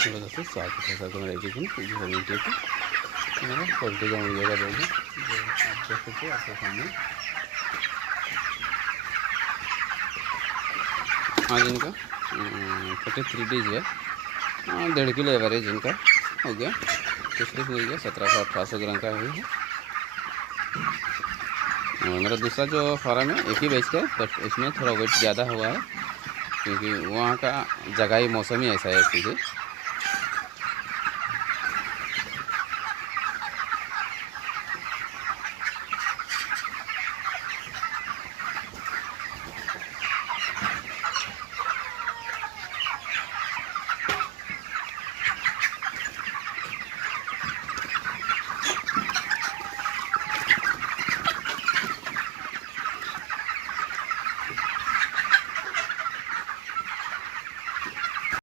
थोड़ा सा साफ सुथरा तो मेरा नीचे मेरा पोल्ट्री का मुर्गे का बैग है जो आप देख सकते हैं आपके सामने। आज इनका 43 डेज है, 1.5 किलो एवरेज इनका हो गया। पिछले हो गया 1700-1800 ग्राम का है। मेरा दूसरा जो फार्म है एक ही बेच का है, बट इसमें थोड़ा वेट ज़्यादा हुआ है क्योंकि वहाँ का जगह ही मौसम ही ऐसा है। सीधे